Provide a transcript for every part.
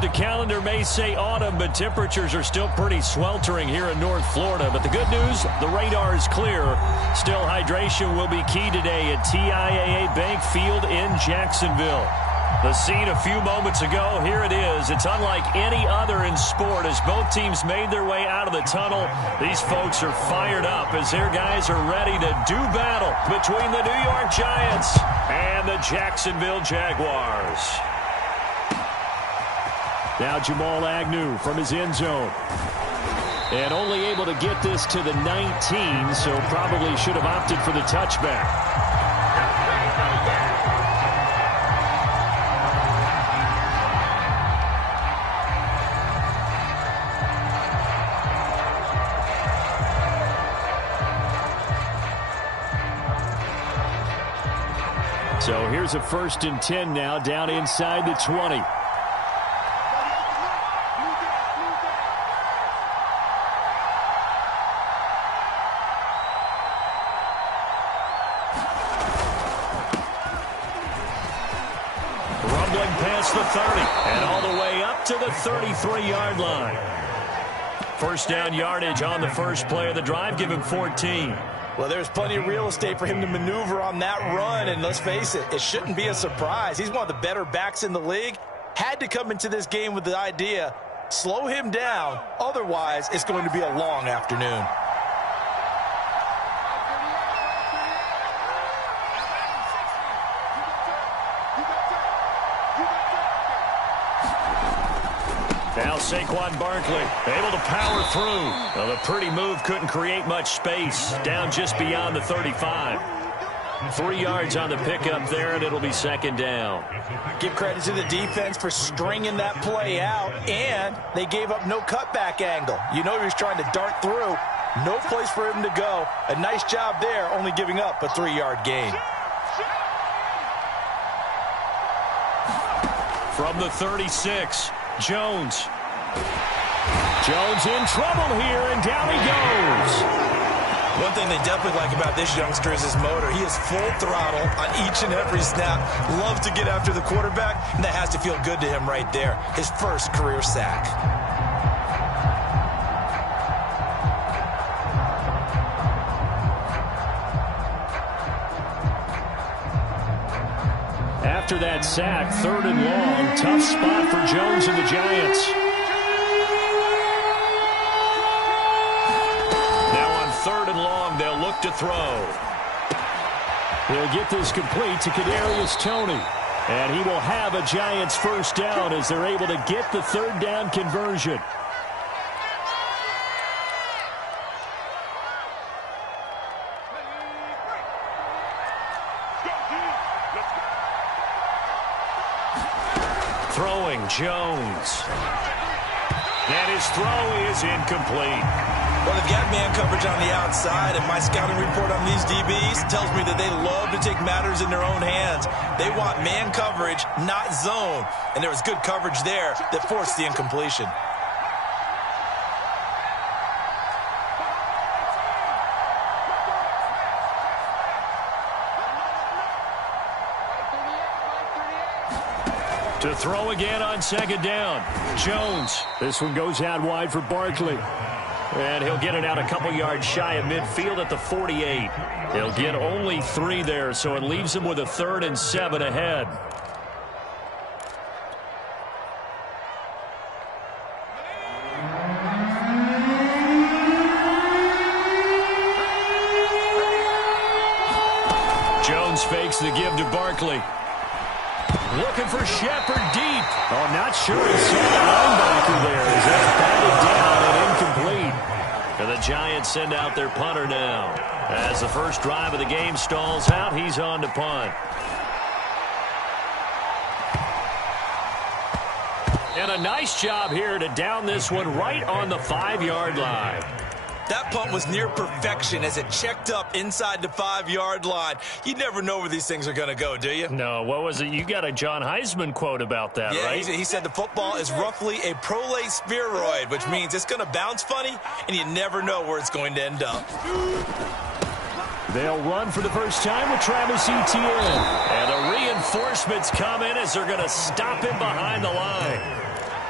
The calendar may say autumn, but temperatures are still pretty sweltering here in North Florida. But the good news, the radar is clear. Still, hydration will be key today at TIAA Bank Field in Jacksonville. The scene a few moments ago, here it is. It's unlike any other in sport as both teams made their way out of the tunnel. These folks are fired up as their guys are ready to do battle between the New York Giants and the Jacksonville Jaguars. Now Jamal Agnew from his end zone. And only able to get this to the 19, so probably should have opted for the touchback. So here's a 1st and 10 now, down inside the 20. Rumbling past the 30 and all the way up to the 33-yard line. First down yardage on the first play of the drive, give him 14. Well, there's plenty of real estate for him to maneuver on that run, and let's face it, it shouldn't be a surprise. He's one of the better backs in the league. Had to come into this game with the idea, slow him down, otherwise it's going to be a long afternoon. Now Saquon Barkley able to power through. Well, the pretty move couldn't create much space. Down just beyond the 35. 3 yards on the pickup there, and it'll be 2nd down. Give credit to the defense for stringing that play out, and they gave up no cutback angle. You know he was trying to dart through. No place for him to go. A nice job there, only giving up a 3-yard gain. From the 36, Jones. Jones in trouble here, and down he goes. One thing they definitely like about this youngster is his motor. He is full throttle on each and every snap. Loves to get after the quarterback, and that has to feel good to him right there. His first career sack. After that sack, 3rd and long. Tough spot for Jones and the Giants. Now on 3rd and long, they'll look to throw. He'll get this complete to Kadarius Toney. And he will have a Giants first down as they're able to get the 3rd down conversion. Throwing Jones. And his throw is incomplete. Well, they've got man coverage on the outside, and my scouting report on these DBs tells me that they love to take matters in their own hands. They want man coverage, not zone. And there was good coverage there that forced the incompletion. To throw again on 2nd down. Jones. This one goes out wide for Barkley. And he'll get it out a couple yards shy of midfield at the 48. He'll get only 3 there, so it leaves him with a 3rd and 7 ahead. Jones fakes the give to Barkley. Looking for Shepard deep. Oh, not sure he saw the linebacker there as that's batted down and incomplete. And the Giants send out their punter now. As the first drive of the game stalls out, he's on to punt. And a nice job here to down this one right on the 5-yard line. That punt was near perfection as it checked up inside the 5-yard line. You never know where these things are going to go, do you? No, what was it? You got a John Heisman quote about that, right? Yeah, he said the football is roughly a prolate spheroid, which means it's going to bounce funny, and you never know where it's going to end up. They'll run for the first time with Travis Etienne. And the reinforcements come in as they're going to stop him behind the line.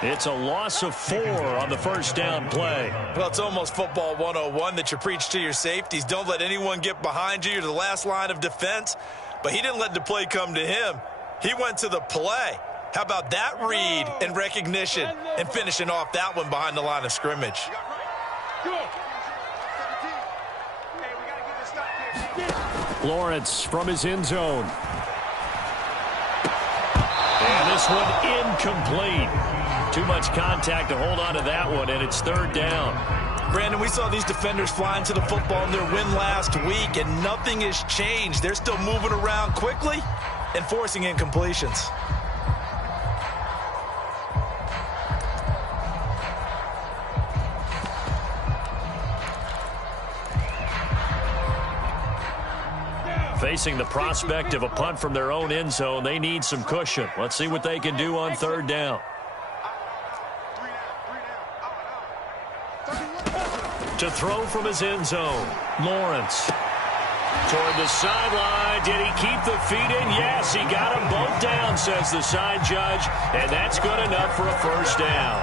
It's a loss of 4 on the first down play. Well, it's almost football 101 that you preach to your safeties. Don't let anyone get behind you. You're the last line of defense. But he didn't let the play come to him. He went to the play. How about that read and recognition and finishing off that one behind the line of scrimmage? Lawrence from his end zone. And this one incomplete. Too much contact to hold on to that one, and it's third down. Brandon, we saw these defenders flying to the football in their win last week, and nothing has changed. They're still moving around quickly and forcing incompletions. Facing the prospect of a punt from their own end zone, they need some cushion. Let's see what they can do on third down. To throw from his end zone, Lawrence. Toward the sideline. Did he keep the feet in? Yes, he got them both down, says the side judge. And that's good enough for a first down.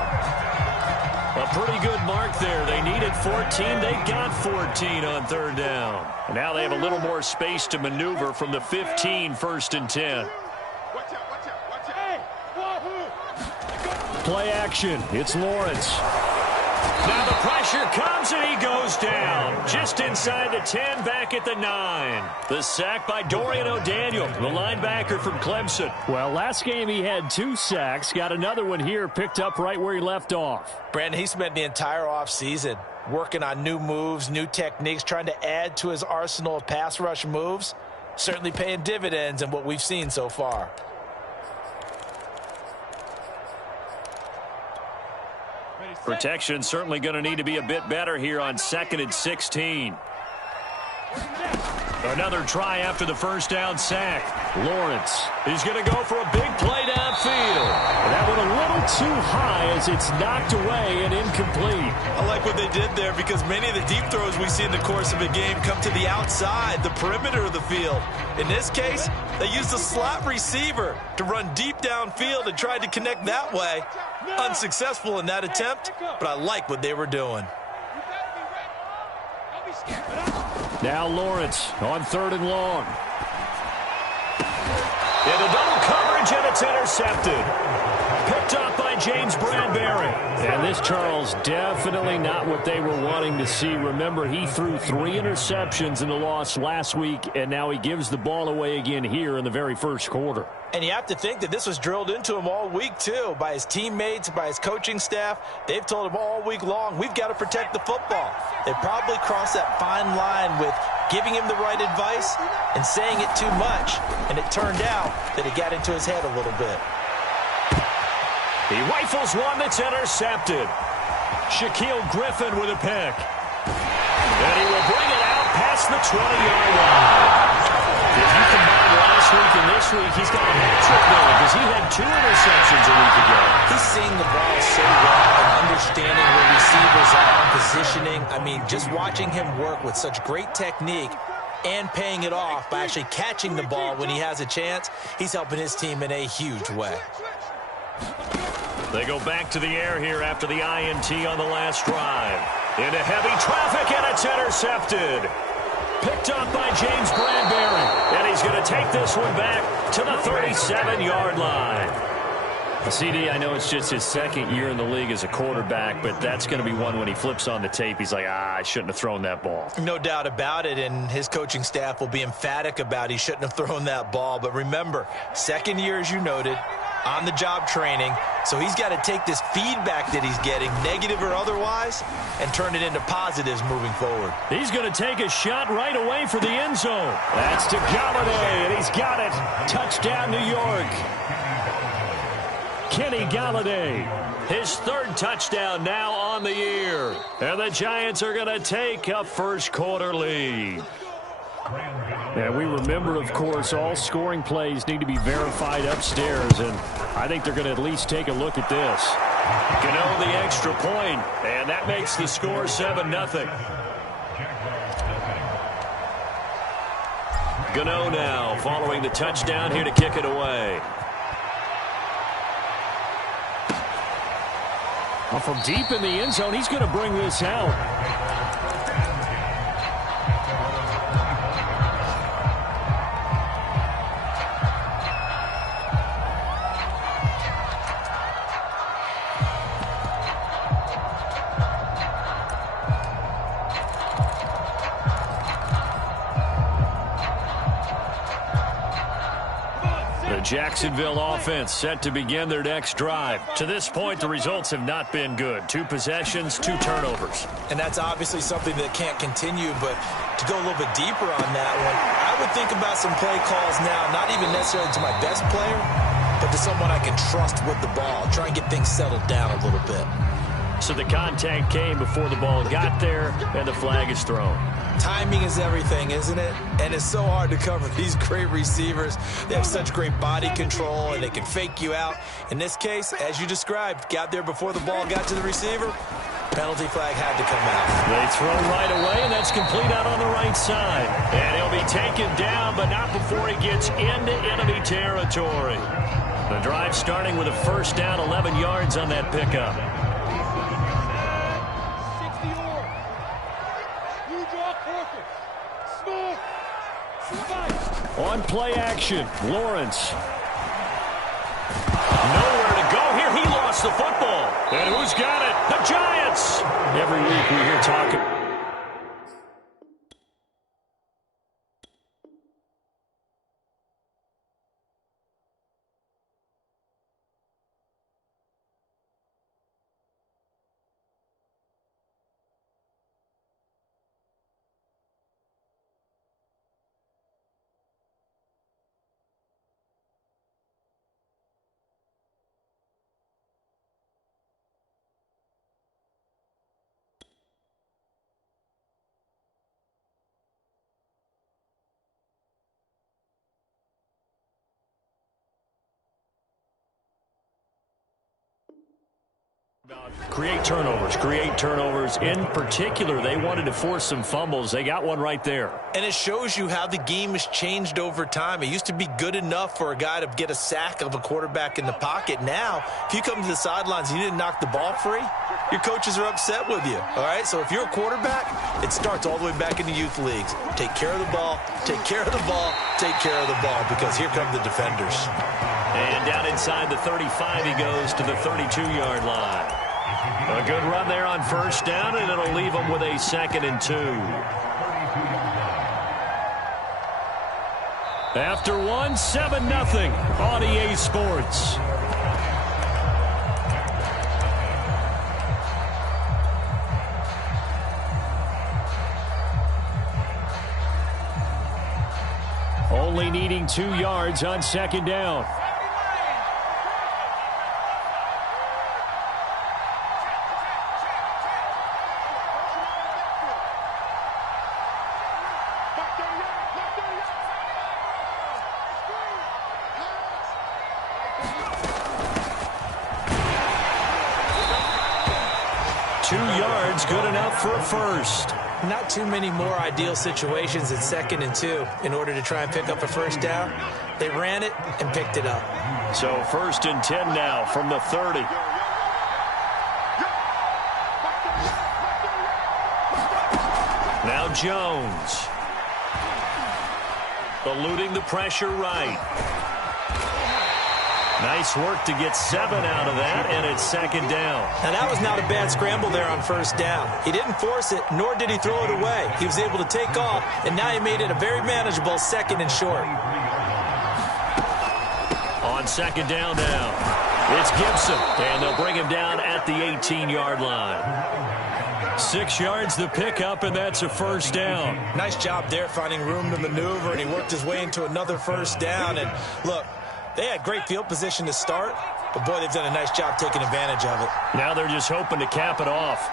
A pretty good mark there. They needed 14. They got 14 on third down. And now they have a little more space to maneuver from the 15, 1st and 10. Play action. It's Lawrence. Now the pressure comes and he goes down. Just inside the 10, back at the 9. The sack by Dorian O'Daniel, the linebacker from Clemson. Well, last game he had 2 sacks. Got another one here, picked up right where he left off. Brandon, he spent the entire offseason working on new moves, new techniques, trying to add to his arsenal of pass rush moves. Certainly paying dividends in what we've seen so far. Protection certainly going to need to be a bit better here on 2nd and 16. Another try after the first down sack. Lawrence is going to go for a big play downfield. That one a little too high as it's knocked away and incomplete. I like what they did there because many of the deep throws we see in the course of a game come to the outside, the perimeter of the field. In this case, they used a slot receiver to run deep downfield and tried to connect that way. Unsuccessful in that attempt, but I like what they were doing. Now Lawrence on 3rd and long. Into double coverage, and it's intercepted. Picked up by James Bradbury. And this, Charles, definitely not what they were wanting to see. Remember, he threw 3 interceptions in the loss last week, and now he gives the ball away again here in the very first quarter. And you have to think that this was drilled into him all week, too, by his teammates, by his coaching staff. They've told him all week long, we've got to protect the football. They probably crossed that fine line with giving him the right advice and saying it too much. And it turned out that it got into his head a little bit. He rifles one that's intercepted. Shaquille Griffin with a pick. And he will bring it out past the 20-yard line. If you combine last week and this week, he's got a hat-trick going because he had 2 interceptions a week ago. He's seeing the ball so well and understanding where receivers are, positioning. I mean, just watching him work with such great technique and paying it off by actually catching the ball when he has a chance, he's helping his team in a huge way. They go back to the air here after the INT on the last drive. Into heavy traffic, and it's intercepted. Picked up by James Bradbury. And he's going to take this one back to the 37-yard line. CD, I know it's just his 2nd year in the league as a quarterback, but that's going to be one when he flips on the tape, he's like, I shouldn't have thrown that ball. No doubt about it, and his coaching staff will be emphatic about he shouldn't have thrown that ball. But remember, 2nd year, as you noted, on-the-job training, so he's got to take this feedback that he's getting, negative or otherwise, and turn it into positives moving forward. He's going to take a shot right away for the end zone. That's to Galladay, and he's got it. Touchdown, New York. Kenny Galladay, his 3rd touchdown now on the year. And the Giants are going to take a first-quarter lead. And we remember, of course, all scoring plays need to be verified upstairs, and I think they're going to at least take a look at this. Gano the extra point, and that makes the score 7-0. Gano now following the touchdown here to kick it away. Well, from deep in the end zone, he's going to bring this out. Jacksonville offense set to begin their next drive. To this point, the results have not been good. 2 possessions, 2 turnovers. And that's obviously something that can't continue, but to go a little bit deeper on that one, I would think about some play calls now, not even necessarily to my best player, but to someone I can trust with the ball. Try and get things settled down a little bit. So the contact came before the ball got there, and the flag is thrown. Timing is everything, isn't it? And it's so hard to cover these great receivers. They have such great body control, and they can fake you out. In this case, as you described, got there before the ball got to the receiver. Penalty flag had to come out. They throw right away, and that's complete out on the right side. And he'll be taken down, but not before he gets into enemy territory. The drive starting with a first down, 11 yards on that pickup. On play action, Lawrence. Nowhere to go here. He lost the football. And who's got it? The Giants. Every week we hear talking. Create turnovers. In particular, they wanted to force some fumbles. They got one right there. And it shows you how the game has changed over time. It used to be good enough for a guy to get a sack of a quarterback in the pocket. Now, if you come to the sidelines and you didn't knock the ball free, your coaches are upset with you. All right, so if you're a quarterback, it starts all the way back in the youth leagues. Take care of the ball, take care of the ball, take care of the ball, because here come the defenders. And down inside the 35, he goes to the 32-yard line. A good run there on first down, and it'll leave him with a 2nd and 2. After 1, 7-0 on EA Sports. Only needing 2 yards on 2nd down. Good enough for a first. Not too many more ideal situations at 2nd and 2 in order to try and pick up a first down. They ran it and picked it up. So 1st and 10 now from the 30. Now Jones. Eluding the pressure right. Nice work to get 7 out of that, and it's 2nd down. Now, that was not a bad scramble there on first down. He didn't force it, nor did he throw it away. He was able to take off, and now he made it a very manageable 2nd and short. On 2nd down now, it's Gibson, and they'll bring him down at the 18-yard line. 6 yards the pickup, and that's a first down. Nice job there finding room to maneuver, and he worked his way into another first down. And look, they had great field position to start, but, boy, they've done a nice job taking advantage of it. Now they're just hoping to cap it off.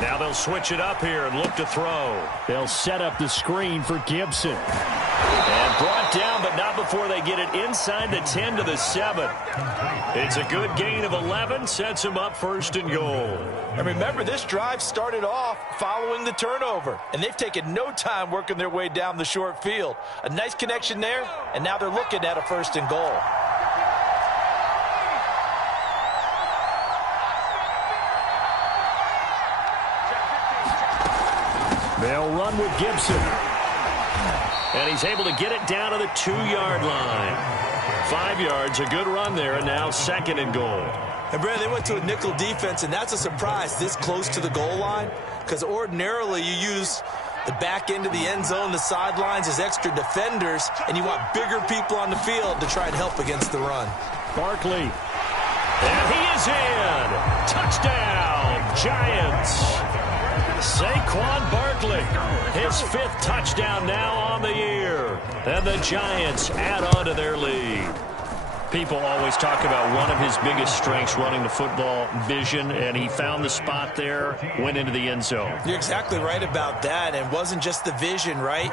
Now they'll switch it up here and look to throw. They'll set up the screen for Gibson. And brought down, but not before they get it inside the 10 to the 7. It's a good gain of 11, sets them up 1st and goal. And remember, this drive started off following the turnover, and they've taken no time working their way down the short field. A nice connection there, and now they're looking at a 1st and goal. They'll run with Gibson. And he's able to get it down to the 2-yard line. 5 yards, a good run there, and now 2nd and goal. And, Brad, they went to a nickel defense, and that's a surprise this close to the goal line, because ordinarily you use the back end of the end zone, the sidelines as extra defenders, and you want bigger people on the field to try and help against the run. Barkley. And he is in. Touchdown, Giants. Saquon Barkley, his 5th touchdown now on the year. And the Giants add on to their lead. People always talk about one of his biggest strengths, running the football, vision, and he found the spot there, went into the end zone. You're exactly right about that, and it wasn't just the vision, right?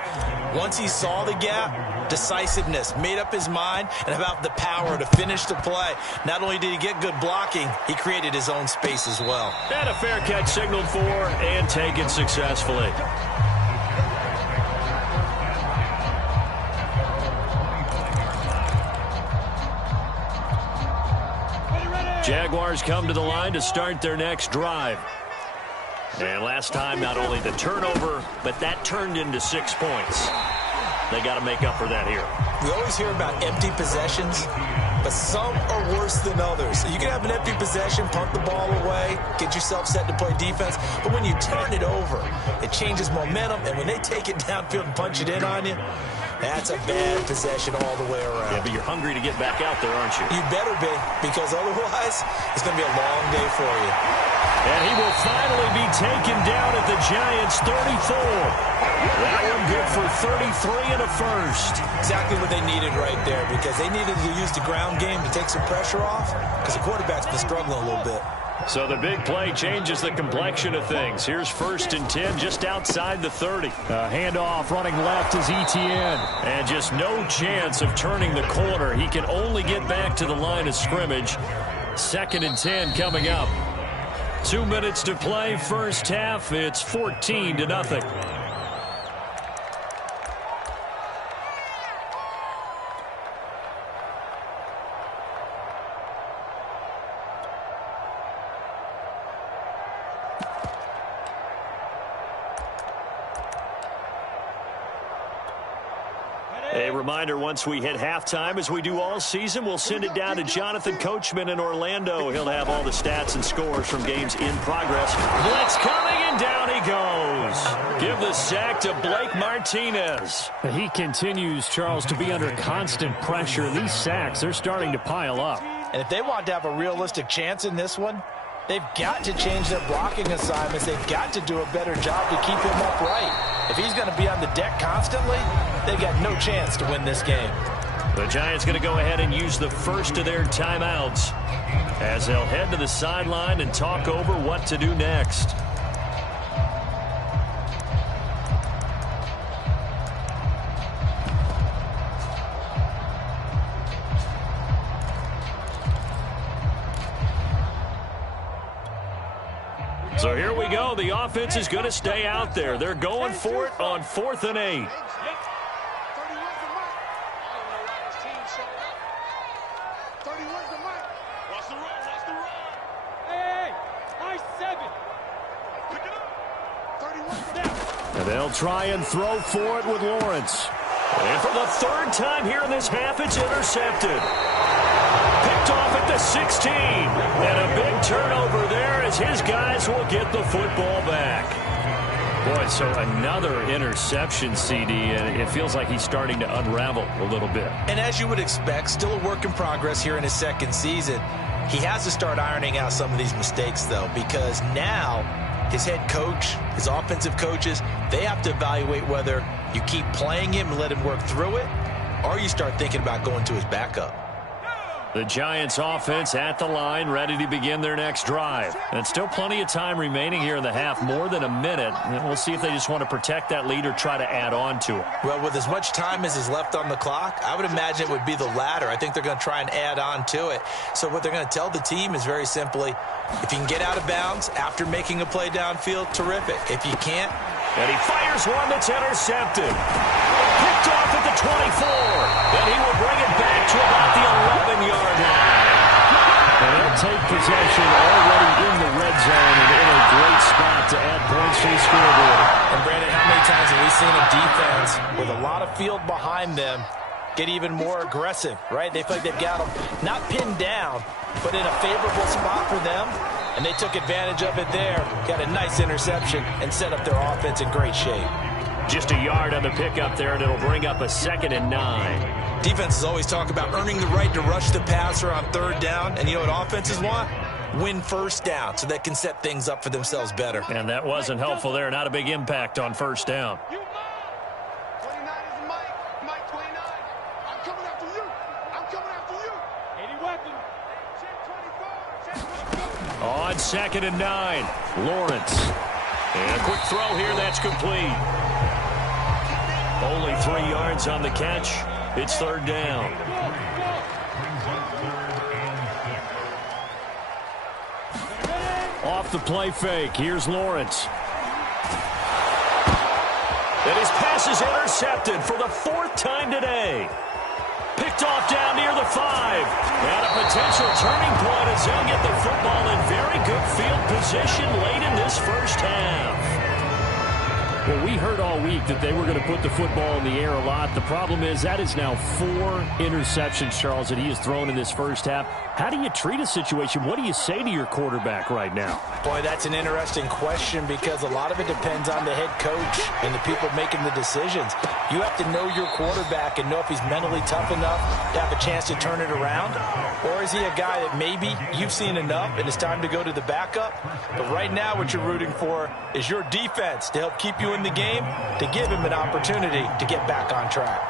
Once he saw the gap, decisiveness, made up his mind, and about the power to finish the play. Not only did he get good blocking, he created his own space as well. And a fair catch signaled for and taken successfully. Jaguars come to the line to start their next drive. And last time, not only the turnover, but that turned into 6 points. They got to make up for that here. We always hear about empty possessions, but some are worse than others. You can have an empty possession, punt the ball away, get yourself set to play defense, but when you turn it over, it changes momentum, and when they take it downfield and punch it in on you, that's a bad possession all the way around. Yeah, but you're hungry to get back out there, aren't you? You better be, because otherwise, it's going to be a long day for you. And he will finally be taken down at the Giants' 34. That one good for 33 and a first. Exactly what they needed right there, because they needed to use the ground game to take some pressure off, because the quarterback's been struggling a little bit. So the big play changes the complexion of things. Here's 1st and 10 just outside the 30. Handoff running left is Etienne. And just no chance of turning the corner. He can only get back to the line of scrimmage. 2nd and 10 coming up. 2 minutes to play, first half. It's 14-0. A reminder, once we hit halftime, as we do all season, we'll send it down to Jonathan Coachman in Orlando. He'll have all the stats and scores from games in progress. Blitz coming, and down he goes. Give the sack to Blake Martinez. He continues, Charles, to be under constant pressure. These sacks, they're starting to pile up. And if they want to have a realistic chance in this one, they've got to change their blocking assignments. They've got to do a better job to keep him upright. If he's going to be on the deck constantly, they've got no chance to win this game. The Giants going to go ahead and use the first of their timeouts as they'll head to the sideline and talk over what to do next. So here we go. The offense is going to stay out there. They're going for it on 4th and 8. And they'll try and throw for it with Lawrence. And for the 3rd time here in this half, it's intercepted. Picked off at the 16. And a big turnover there as his guys will get the football back. Boy, so another interception, CD, and it feels like he's starting to unravel a little bit. And as you would expect, still a work in progress here in his 2nd season. He has to start ironing out some of these mistakes, though, because now his head coach, his offensive coaches, they have to evaluate whether you keep playing him and let him work through it, or you start thinking about going to his backup. The Giants offense at the line, ready to begin their next drive. And still plenty of time remaining here in the half, more than a minute. And we'll see if they just want to protect that lead or try to add on to it. Well, with as much time as is left on the clock, I would imagine it would be the latter. I think they're going to try and add on to it. So what they're going to tell the team is very simply, if you can get out of bounds after making a play downfield, terrific. If you can't, and he fires one that's intercepted. Picked off at the 24. And he will bring it back to about the 11-yard line. And they'll take possession already in the red zone and in a great spot to add points to the scoreboard. And Brandon, how many times have we seen a defense with a lot of field behind them get even more aggressive, right? They feel like they've got them not pinned down, but in a favorable spot for them, and they took advantage of it there. Got a nice interception and set up their offense in great shape. Just a yard on the pickup there, and it'll bring up a 2nd and 9. Defenses always talk about earning the right to rush the passer on 3rd down, and you know what offenses want? Win 1st down so they can set things up for themselves better. And that wasn't helpful there. Not a big impact on 1st down. 29 is Mike 29. I'm coming after you. I'm coming after you. 80 weapon. Check 24. On 2nd and 9, Lawrence. And a quick throw here, that's complete. Only 3 yards on the catch. It's 3rd down. Off the play fake, here's Lawrence. And his pass is intercepted for the 4th time today. Picked off down near the 5. And a potential turning point as they'll get the football in very good field position late in this 1st half. Well, we heard all week that they were going to put the football in the air a lot. The problem is that is now 4 interceptions, Charles, that he has thrown in this 1st half. How do you treat a situation? What do you say to your quarterback right now? Boy, that's an interesting question because a lot of it depends on the head coach and the people making the decisions. You have to know your quarterback and know if he's mentally tough enough to have a chance to turn it around. Or is he a guy that maybe you've seen enough and it's time to go to the backup? But right now what you're rooting for is your defense to help keep you in the game, to give him an opportunity to get back on track.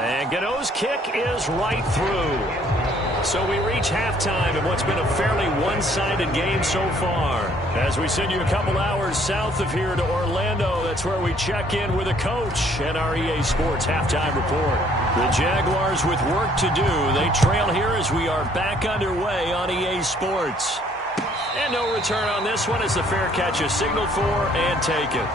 And Godot's kick is right through. So we reach halftime in what's been a fairly one-sided game so far. As we send you a couple hours south of here to Orlando, that's where we check in with a coach and our EA Sports halftime report. The Jaguars with work to do. They trail here as we are back underway on EA Sports. And no return on this one as the fair catch is signaled for and taken.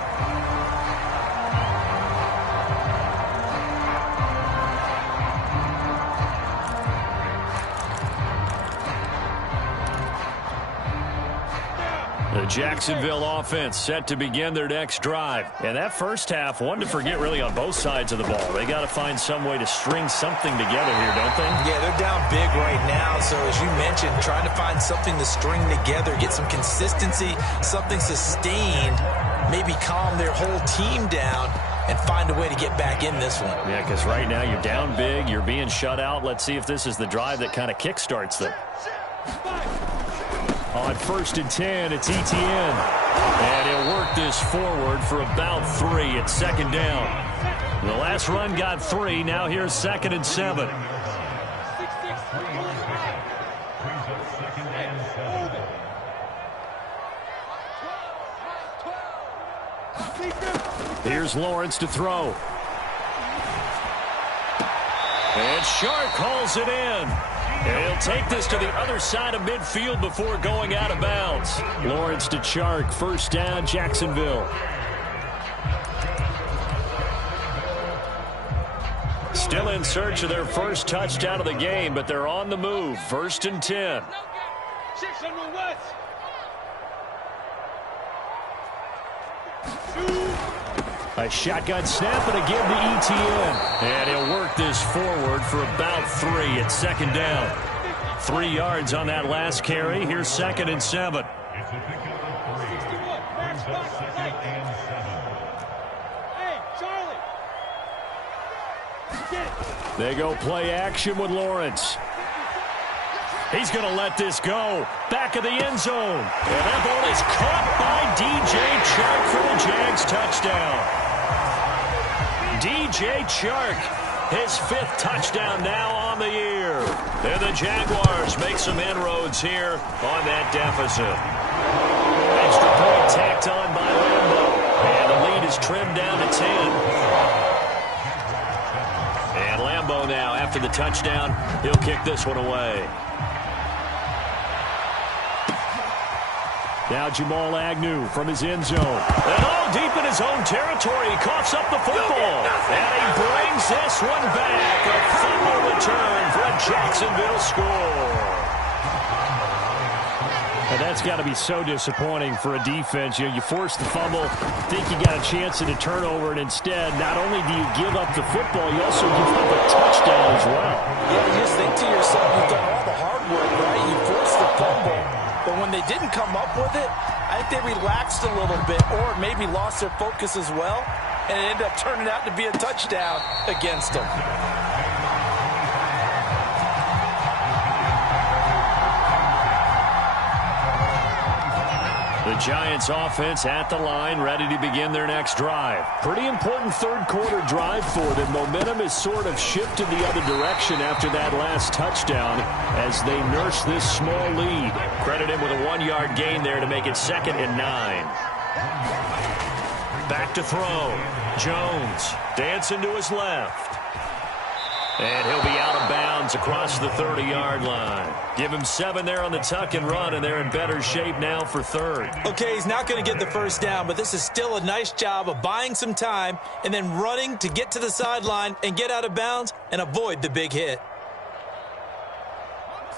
The Jacksonville offense set to begin their next drive. And that 1st half, one to forget really on both sides of the ball. They got to find some way to string something together here, don't they? Yeah, they're down big right now. So as you mentioned, trying to find something to string together, get some consistency, something sustained, maybe calm their whole team down and find a way to get back in this one. Yeah, because right now you're down big, you're being shut out. Let's see if this is the drive that kind of kickstarts them. On 1st and 10, it's ETN. And he'll work this forward for about 3. It's 2nd down. The last run got 3. Now here's 2nd and 7. Here's Lawrence to throw. And Shark calls it in. And he'll take this to the other side of midfield before going out of bounds. Lawrence to Chark, 1st down, Jacksonville. Still in search of their 1st touchdown of the game, but they're on the move. 1st and 10. A shotgun snap and a give to ETN. And he'll work this forward for about 3. It's 2nd down. 3 yards on that last carry. Here's 2nd and 7. They go play action with Lawrence. He's going to let this go. Back of the end zone. And that ball is caught by DJ Chark for the Jags touchdown. DJ Chark, his 5th touchdown now on the year. And the Jaguars make some inroads here on that deficit. Extra point tacked on by Lambo. And the lead is trimmed down to 10. And Lambo now, after the touchdown, he'll kick this one away. Now Jamal Agnew from his end zone. And all deep in his own territory. He coughs up the football. And he brings this one back. A fumble return for a Jacksonville score. And that's got to be so disappointing for a defense. You force the fumble, think you got a chance at a turnover, and instead, not only do you give up the football, you also give up a touchdown as well. Yeah, you just think to yourself, you've done all the hard work, right? You forced the fumble. But when they didn't come up with it, I think they relaxed a little bit or maybe lost their focus as well, and it ended up turning out to be a touchdown against them. The Giants offense at the line, ready to begin their next drive. Pretty important third quarter drive for them. Momentum has sort of shifted the other direction after that last touchdown as they nurse this small lead. Credit him with a 1-yard gain there to make it 2nd and 9. Back to throw. Jones dancing to his left. And he'll be out of bounds across the 30-yard line. Give him 7 there on the tuck and run, and they're in better shape now for 3rd. Okay, he's not going to get the first down, but this is still a nice job of buying some time and then running to get to the sideline and get out of bounds and avoid the big hit.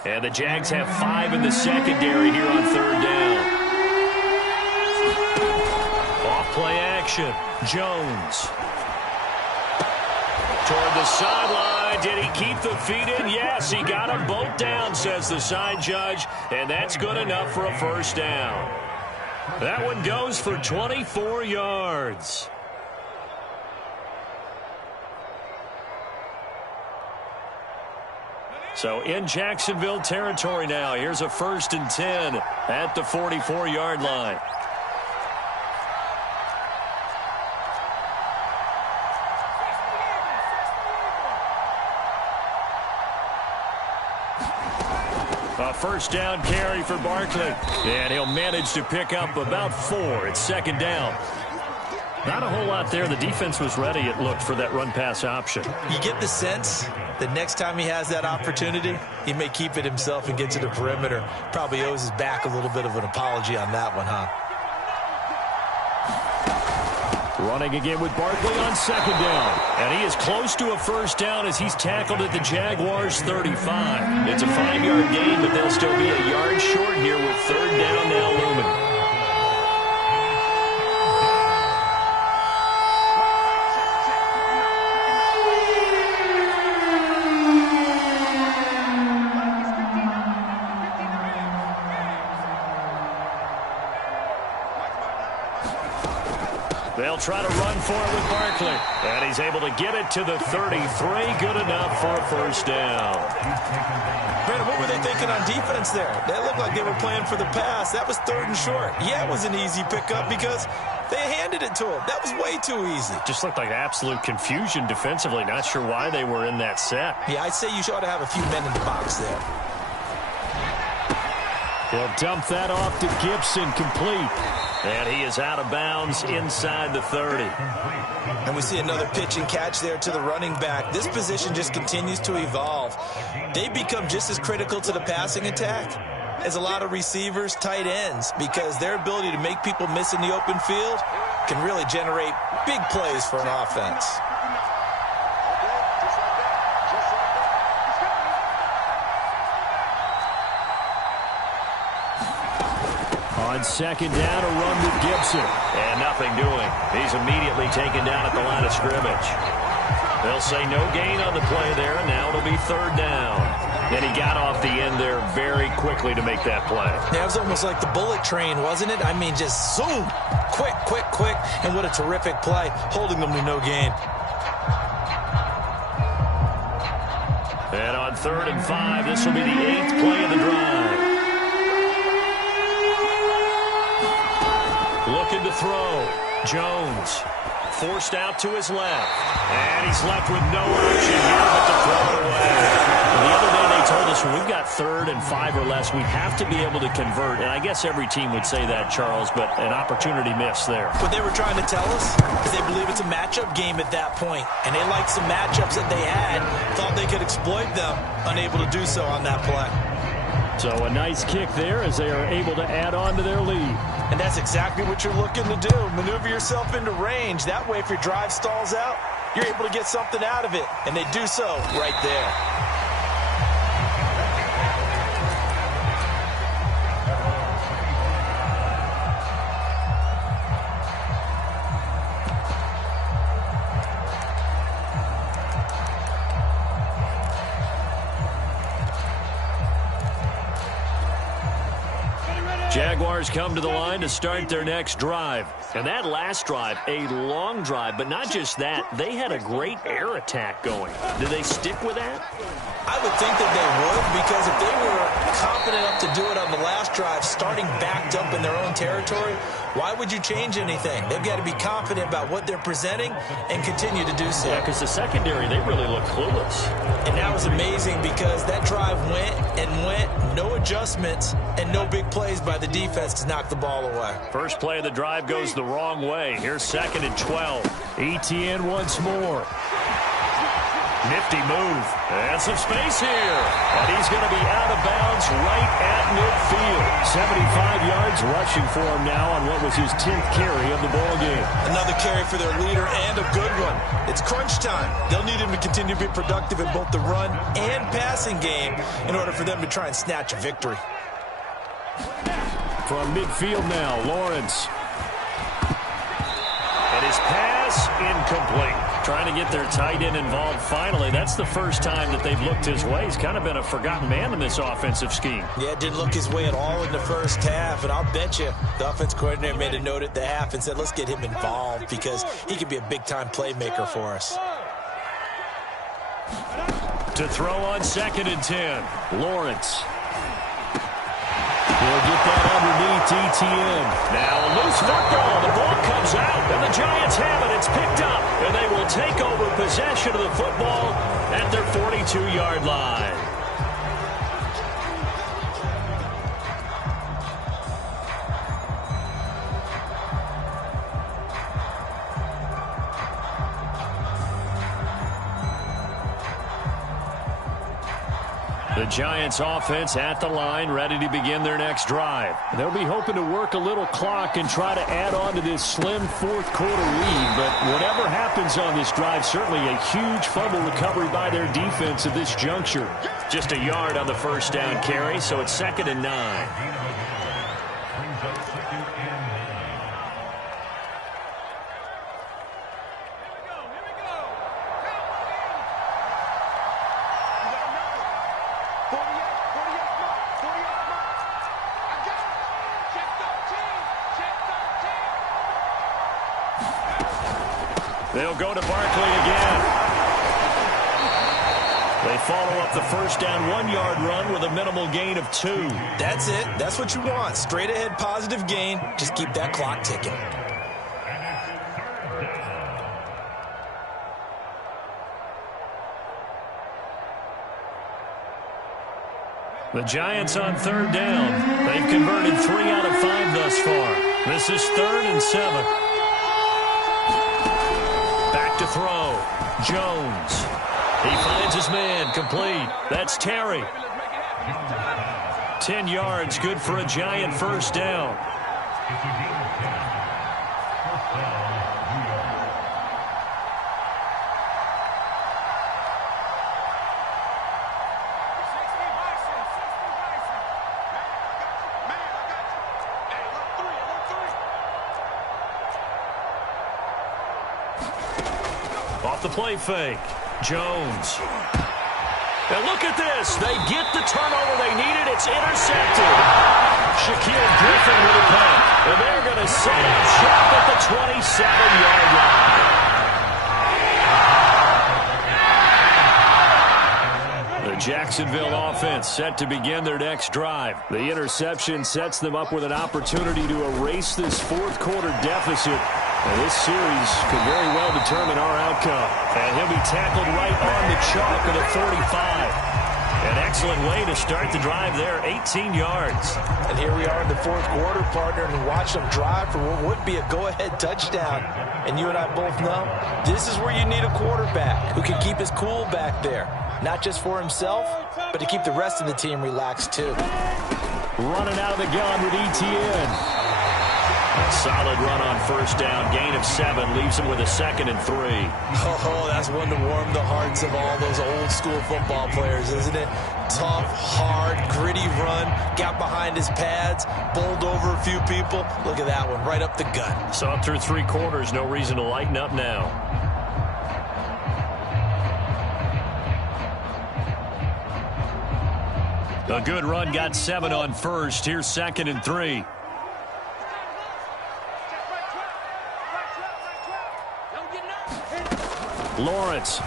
And the Jags have 5 in the secondary here on 3rd down. Off play action. Jones. Toward the sideline. Did he keep the feet in? Yes, he got them both down, says the side judge, and that's good enough for a first down. That one goes for 24 yards. So in Jacksonville territory now. Here's a 1st and 10 at the 44-yard line. A first down carry for Barkley. And he'll manage to pick up about 4. It's 2nd down. Not a whole lot there. The defense was ready, it looked, for that run-pass option. You get the sense that next time he has that opportunity, he may keep it himself and get to the perimeter. Probably owes his back a little bit of an apology on that one, huh? Running again with Barkley on 2nd down. And he is close to a first down as he's tackled at the Jaguars' 35. It's a 5-yard gain, but they'll still be a yard short here with 3rd down now looming. They'll try to run for it with Barkley. And he's able to get it to the 33. Good enough for a first down. Brandon, what were they thinking on defense there? That looked like they were playing for the pass. That was 3rd and short. Yeah, it was an easy pickup because they handed it to him. That was way too easy. Just looked like absolute confusion defensively. Not sure why they were in that set. Yeah, I'd say you ought to have a few men in the box there. He'll dump that off to Gibson, complete. And he is out of bounds inside the 30. And we see another pitch and catch there to the running back. This position just continues to evolve. They become just as critical to the passing attack as a lot of receivers, tight ends, because their ability to make people miss in the open field can really generate big plays for an offense. On 2nd down, a run with Gibson. And nothing doing. He's immediately taken down at the line of scrimmage. They'll say no gain on the play there, and now it'll be 3rd down. And he got off the end there very quickly to make that play. Yeah, it was almost like the bullet train, wasn't it? I mean, just zoom. Quick, quick, quick. And what a terrific play, holding them to no gain. And on 3rd and 5, this will be the 8th play of the drive. Looking to throw. Jones forced out to his left. And he's left with no option here but to throw it away. The other day they told us when we've got 3rd and 5 or less, we have to be able to convert. And I guess every team would say that, Charles, but an opportunity missed there. What they were trying to tell us is they believe it's a matchup game at that point. And they liked some matchups that they had, thought they could exploit them, unable to do so on that play. So a nice kick there as they are able to add on to their lead. And that's exactly what you're looking to do. Maneuver yourself into range. That way, if your drive stalls out, you're able to get something out of it. And they do so right there. Jaguars come to the line to start their next drive. And that last drive, a long drive, but not just that. They had a great air attack going. Do they stick with that? I would think that they would, because if they were confident enough to do it on the last drive, starting backed up in their own territory, why would you change anything? They've got to be confident about what they're presenting and continue to do so. Yeah, because the secondary, they really look clueless. And that was amazing because that drive went and went, no adjustments, and no big plays by the defense to knock the ball away. First play of the drive goes the wrong way. Here's 2nd and 12. ETN once more. Nifty move. And some space here. And he's going to be out of bounds right at midfield. 75 yards rushing for him now on what was his 10th carry of the ball game. Another carry for their leader and a good one. It's crunch time. They'll need him to continue to be productive in both the run and passing game in order for them to try and snatch a victory. From midfield now, Lawrence. And his pass incomplete. Trying to get their tight end involved finally. That's the first time that they've looked his way. He's kind of been a forgotten man in this offensive scheme. Yeah, it didn't look his way at all in the first half. And I'll bet you the offense coordinator made a note at the half and said, let's get him involved because he could be a big-time playmaker for us. To throw on 2nd and 10. Lawrence. He'll get that underneath ETN. Now a loose football. The ball comes out, and the Giants have it. It's picked up, and they will take over possession of the football at their 42-yard line. The Giants offense at the line, ready to begin their next drive. They'll be hoping to work a little clock and try to add on to this slim fourth-quarter lead. But whatever happens on this drive, certainly a huge fumble recovery by their defense at this juncture. Just a yard on the first down carry, so it's 2nd and 9. They'll go to Barkley again. They follow up the first down 1-yard run with a minimal gain of 2. That's it. That's what you want. Straight ahead positive gain. Just keep that clock ticking. The Giants on 3rd down. They've converted 3 out of 5 thus far. This is 3rd and 7. Back to throw. Jones. He finds his man. Complete. That's Terry. 10 yards. Good for a Giant first down. Off the play fake. Jones. And look at this. They get the turnover they needed. It's intercepted. Shaquille Griffin with a punt. And they're going to set up shop at the 27-yard line. The Jacksonville offense set to begin their next drive. The interception sets them up with an opportunity to erase this fourth-quarter deficit. And this series could very well determine our outcome. And he'll be tackled right on the chalk of the 45. An excellent way to start the drive there, 18 yards. And here we are in the fourth quarter, partner, and watch them drive for what would be a go-ahead touchdown. And you and I both know this is where you need a quarterback who can keep his cool back there. Not just for himself, but to keep the rest of the team relaxed too. Running out of the gun with ETN. A solid run on first down. Gain of 7 leaves him with a 2nd and 3. Oh, that's one to warm the hearts of all those old school football players, isn't it? Tough, hard, gritty run. Got behind his pads, bowled over a few people. Look at that one, right up the gut. Saw through 3 quarters. No reason to lighten up now. A good run got 7 on first. Here's 2nd and 3. Lawrence.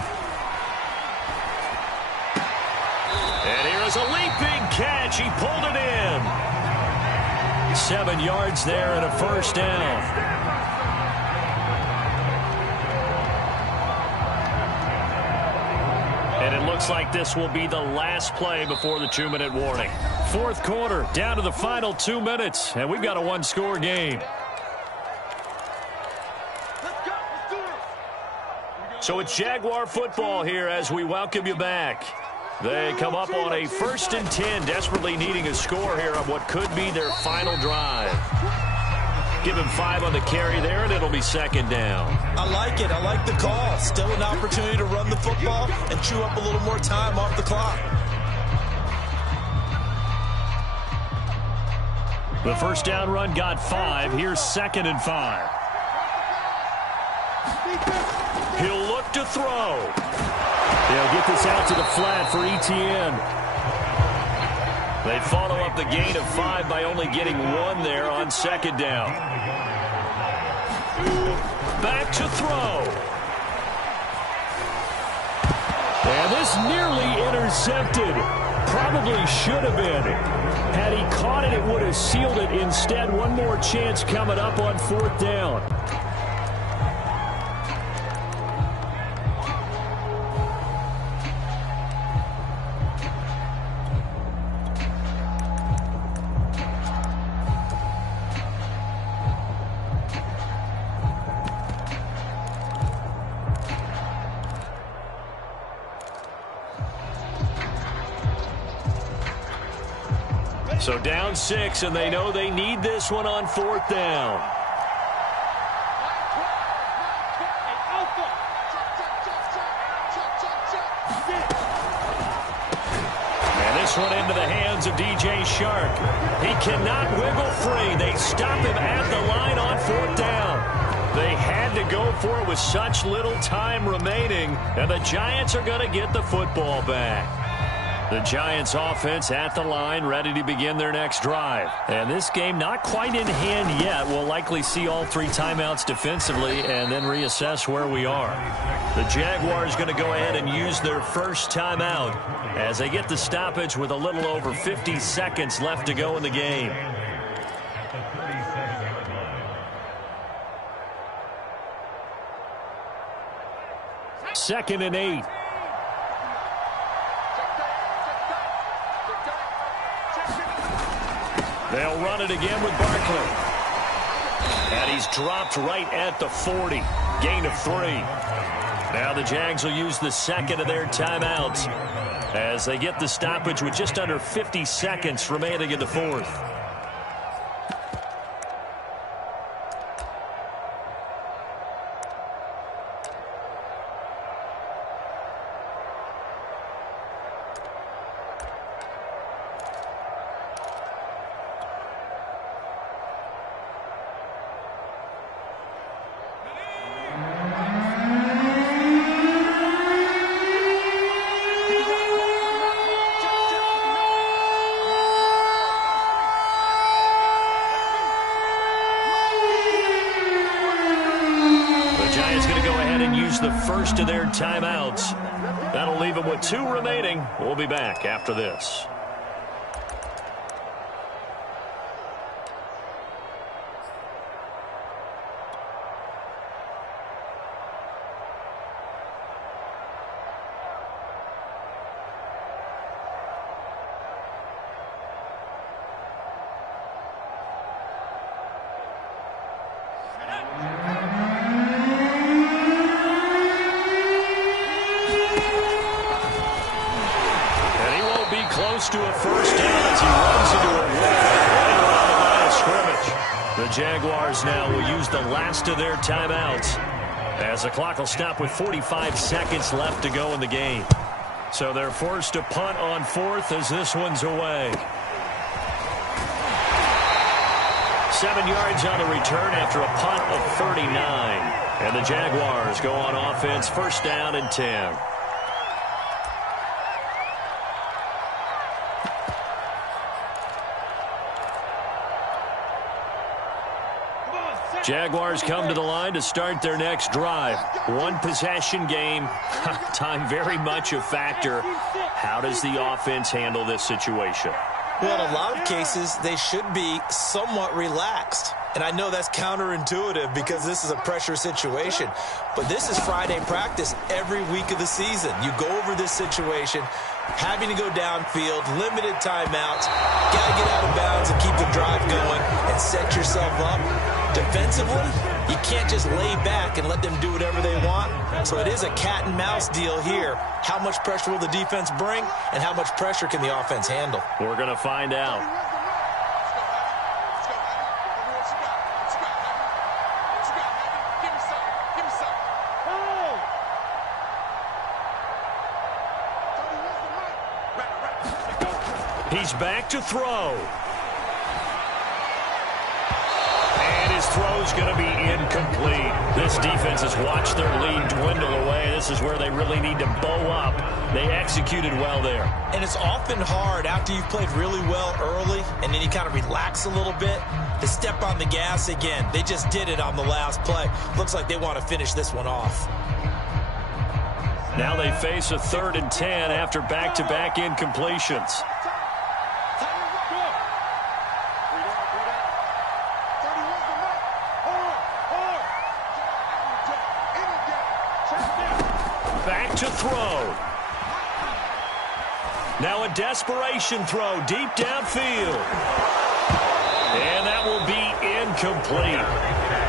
And here's a leaping catch. He pulled it in. 7 yards there and a first down. And it looks like this will be the last play before the 2-minute warning. 4th quarter, down to the final 2 minutes, and we've got a 1-score game. So it's Jaguar football here as we welcome you back. They come up on a 1st and 10, desperately needing a score here on what could be their final drive. Give him 5 on the carry there, and it'll be 2nd down. I like it. I like the call. Still an opportunity to run the football and chew up a little more time off the clock. The first down run got 5. Here's 2nd and 5. He'll look to throw. They'll get this out to the flat for Etienne. They follow up the gain of 5 by only getting 1 there on 2nd down. Back to throw. And this nearly intercepted. Probably should have been. Had he caught it, it would have sealed it. Instead, one more chance coming up on 4th down. So down 6, and they know they need this one on 4th down. And this one into the hands of DJ Shark. He cannot wiggle free. They stop him at the line on 4th down. They had to go for it with such little time remaining, and the Giants are going to get the football back. The Giants offense at the line, ready to begin their next drive. And this game not quite in hand yet. We'll likely see all 3 timeouts defensively and then reassess where we are. The Jaguars going to go ahead and use their first timeout as they get the stoppage with a little over 50 seconds left to go in the game. Second and 8. They'll run it again with Barkley. And he's dropped right at the 40. Gain of 3. Now the Jags will use the 2nd of their timeouts as they get the stoppage with just under 50 seconds remaining in the 4th. The first of their timeouts. That'll leave them with 2 remaining. We'll be back after this. To a first down as he runs into a wall right around the line of scrimmage. The Jaguars now will use the last of their timeouts as the clock will stop with 45 seconds left to go in the game. So they're forced to punt on 4th as this one's away. 7 yards on the return after a punt of 39. And the Jaguars go on offense, first down and 10. Jaguars come to the line to start their next drive. One possession game. Time very much a factor. How does the offense handle this situation? Well, in a lot of cases, they should be somewhat relaxed. And I know that's counterintuitive because this is a pressure situation. But this is Friday practice every week of the season. You go over this situation, having to go downfield, limited timeouts, got to get out of bounds and keep the drive going and set yourself up. Defensively, you can't just lay back and let them do whatever they want. So it is a cat and mouse deal here. How much pressure will the defense bring and how much pressure can the offense handle? We're going to find out. He's back to throw. And his throw's going to be incomplete. This defense has watched their lead dwindle away. This is where they really need to bow up. They executed well there. And it's often hard after you've played really well early and then you kind of relax a little bit to step on the gas again. They just did it on the last play. Looks like they want to finish this one off. Now they face a 3rd and 10 after back-to-back incompletions. Back to throw. Now a desperation throw deep downfield. And that will be incomplete.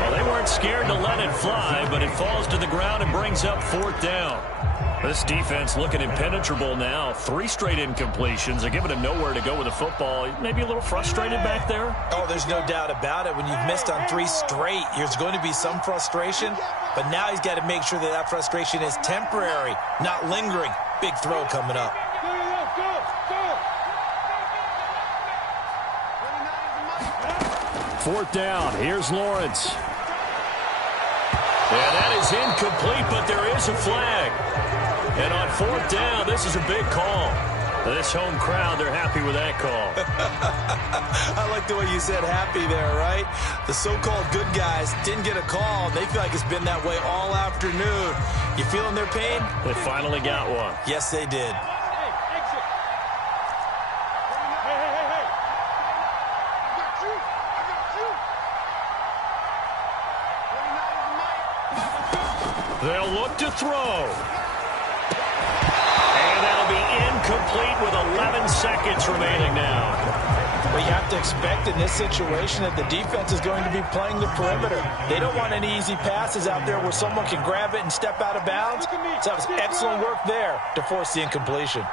Well, they weren't scared to let it fly, but it falls to the ground and brings up 4th down. This defense looking impenetrable now. 3 straight incompletions. They're giving him nowhere to go with the football. Maybe a little frustrated back there? Oh, there's no doubt about it. When you've missed on 3 straight, there's going to be some frustration. But now he's got to make sure that that frustration is temporary, not lingering. Big throw coming up. Fourth down. Here's Lawrence. And that is incomplete, but there is a flag. And on 4th down, this is a big call. This home crowd, they're happy with that call. I like the way you said happy there, right? The so-called good guys didn't get a call. They feel like it's been that way all afternoon. You feeling their pain? They finally got one. Yes, they did. They'll look to throw. And that'll be incomplete with 11 seconds remaining now. Well, you have to expect in this situation that the defense is going to be playing the perimeter. They don't want any easy passes out there where someone can grab it and step out of bounds. So that was excellent work there to force the incompletion.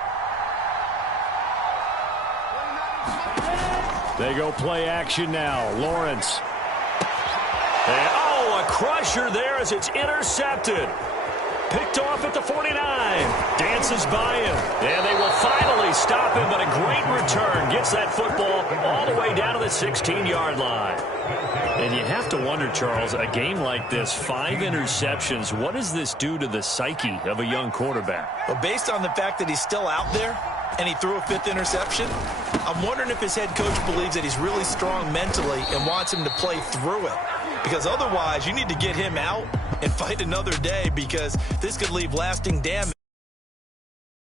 They go play action now. Lawrence. And, a crusher there as it's intercepted. Picked off at the 49. Dances by him. And they will finally stop him, but a great return. Gets that football all the way down to the 16-yard line. And you have to wonder, Charles, a game like this, 5 interceptions, what does this do to the psyche of a young quarterback? Well, based on the fact that he's still out there and he threw a 5th interception, I'm wondering if his head coach believes that he's really strong mentally and wants him to play through it. Because otherwise, you need to get him out and fight another day because this could leave lasting damage.